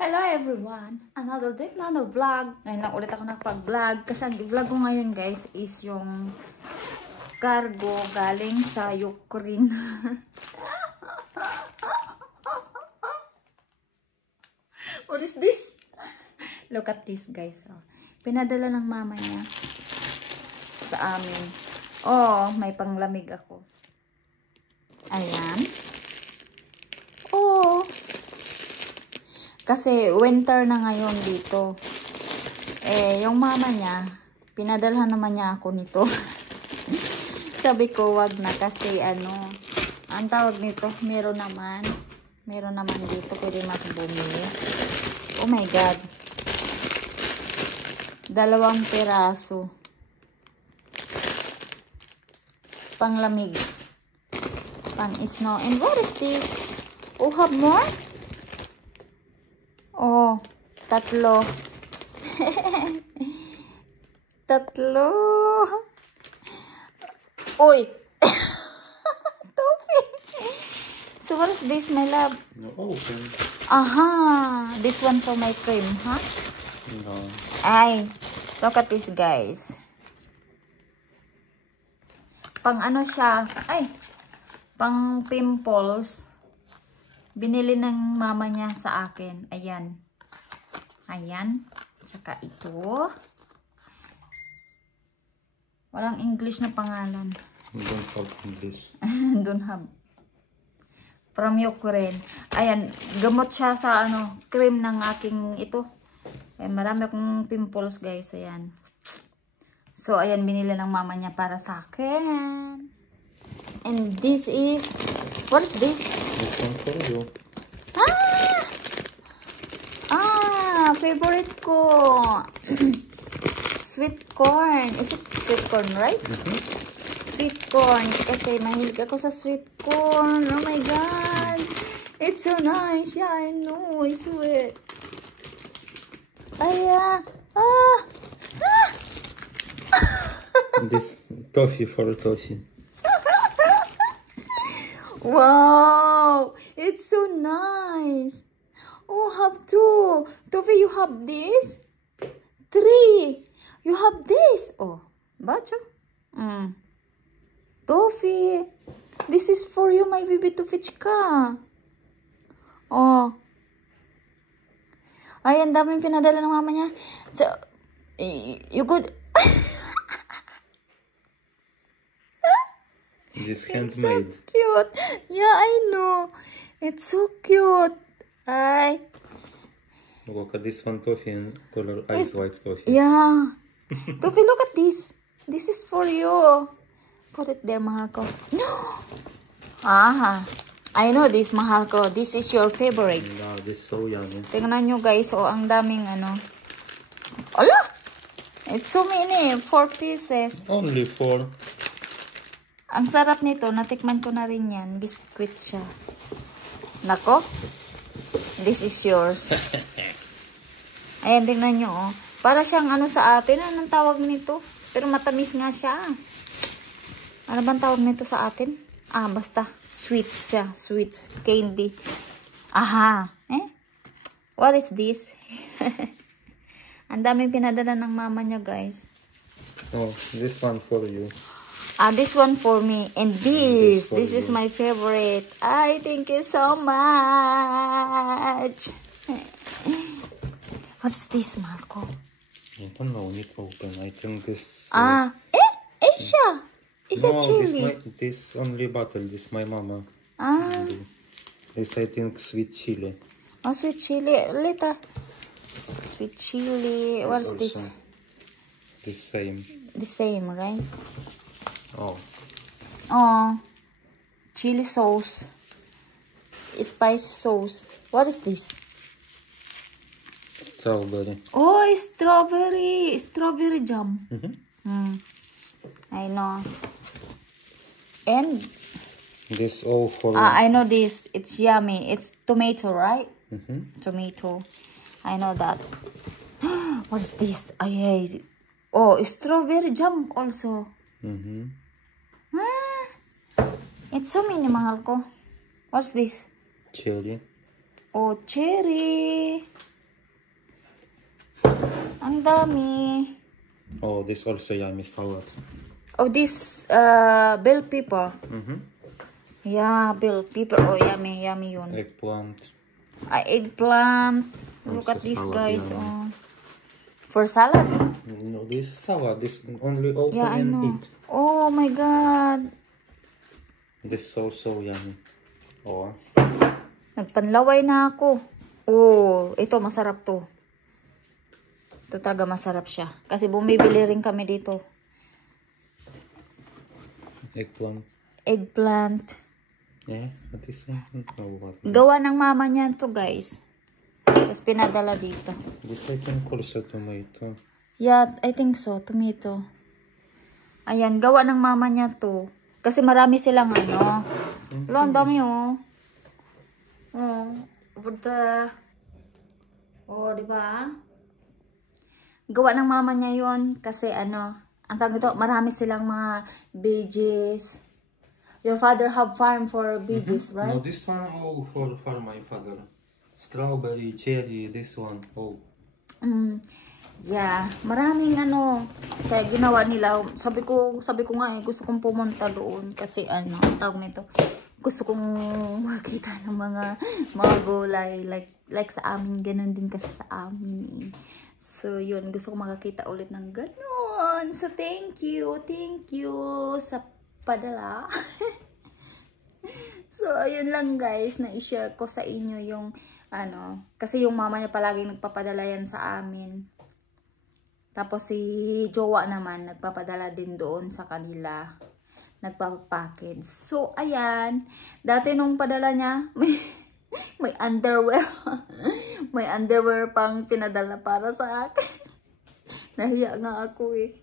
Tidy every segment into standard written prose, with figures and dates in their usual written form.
Hello everyone! Another day, another vlog. Ngayon lang ulit ako nakapag-vlog. Kasi ang vlog ko ngayon guys is yung cargo galing sa Ukraine. What is this? Look at this guys. Oh. Pinadala ng mama niya sa amin. Oh, may panglamig ako. Ayan. Oh. Kasi winter na ngayon dito. Eh, yung mama niya, pinadalhan naman niya ako nito. Sabi ko, wag na kasi ano, ang tawag nito, meron naman dito, pwede makabumili. Oh my God. 2 piraso. Panglamig. Pang snow. And what is this? Oh, have more? Oh, 3. 3. Uy! Topi! So what is this, my love? No, open. Aha! This one for my cream, huh? No. Ay, look at this, guys. Pang ano siya? Ay! Pang pimples. Binili ng mama niya sa akin. Ayan. Ayan. Tsaka ito. Walang English na pangalan. Don't have English. Don't have. From Ukraine. Ayan. Gamot siya sa ano, cream ng aking ito. Ayan, marami akong pimples guys. Ayan. So, ayan. Binili ng mama niya para sa akin. And this is, what is this? This one for you. Favorite ko. Sweet corn. Is it sweet corn, right? Sweet corn. Kasi mahilig ako sa sweet corn. Oh my God. It's so nice. Yeah, I know. I sweat. This toffee for toffee. Wow. It's so nice. Oh, have 2. Tofi, you have this? 3. You have this. Oh, bacho. Tofi, this is for you, my baby Tofichka. Oh. Ay, ang daming pinadala ng mama niya. So, you could... This handmade. It's so cute. Yeah, I know. It's so cute. Ay. Look at this one toffee and color ice white toffee. Yeah. Tofi, look at this. This is for you. Put it there, mahal ko. Aha. I know this, mahal ko. This is your favorite. Wow, this is so yummy. Tingnan nyo guys. Oh, ang daming ano. Ala! It's so many. 4 pieces. Only 4. Ang sarap nito. Natikman ko na rin yan. Biscuit siya. Nako. This is yours. Ayan, tingnan nyo, oh. Para siyang ano sa atin. Anong tawag nito? Pero matamis nga siya. Ano bang tawag nito sa atin? Ah, basta. Sweets siya. Sweets. Candy. Aha. Eh? What is this? Ang daming pinadala ng mama niya, guys. Oh, this one for you. This one for me. And this is you. my favorite. I thank you so much. What's this, Marco? I don't know, need to open. I think this... Asia. Is it chili? This only bottle. This my mama. This I think sweet chili. Oh, sweet chili. Later. Sweet chili. What's this? The same. The same, right? Oh. Oh. Chili sauce. Spice sauce. What is this? Strawberry. Oh, strawberry. Strawberry jam. I know. And This all for... I know this. It's yummy. It's tomato, right? Tomato. I know that. What is this? Ay. Oh, strawberry jam also. It's so mini, mahal ko. What's this? Cherry. Oh, cherry. Ang dami. Oh, this also yummy salad. Oh, this bell pepper. Yeah, bell pepper. Oh, yummy, yummy yun. Eggplant. Eggplant. Look at this, guys. Oh. For salad? No, this salad. This only open yeah, I and know. eat. Oh my God. This so yummy. Oh. Nagpanlaway na ako. Oh, ito masarap to. Ito talaga masarap siya. Kasi bumibili rin kami dito. Eggplant. Eggplant. Yeah, what is it? Oh, what? Gawa ng mama niya to, guys. Tapos pinadala dito. This I can call sa tomato. Yeah, I think so. Tomato. Ayan, gawa ng mama niya to. Kasi marami silang ano. Wala, ang dami oh. Oh, over the... Oh, diba? Gawa ng mama niya yun. Kasi ano, ang tawag ito, marami silang mga veggies. Your father have farm for veggies, right? No, this one all for my father. Strawberry, cherry, this one, oh. Yeah, maraming ano, kaya ginawa nila. Sabi ko nga gusto kong pumunta doon kasi ano, tawag nito. Gusto kong makita ng mga gulay like sa amin, ganun din kasi sa amin eh. So yun, gusto kong makakita ulit ng ganun. So thank you sa padala. So ayun lang guys, na-share ko sa inyo yung ano, kasi yung mama niya palaging nagpapadala yan sa amin. Tapos si jowa naman nagpapadala din doon sa kanila, nagpapapackage. So ayan, dati nung padala niya may underwear may underwear pang pinadala para sa akin. Nahiya nga ako eh.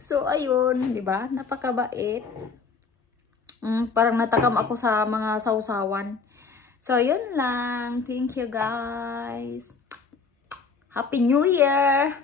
So ayun, 'di ba? Napakabait. Parang natakam ako sa mga sausawan. So yun lang. Thank you guys. Happy New Year.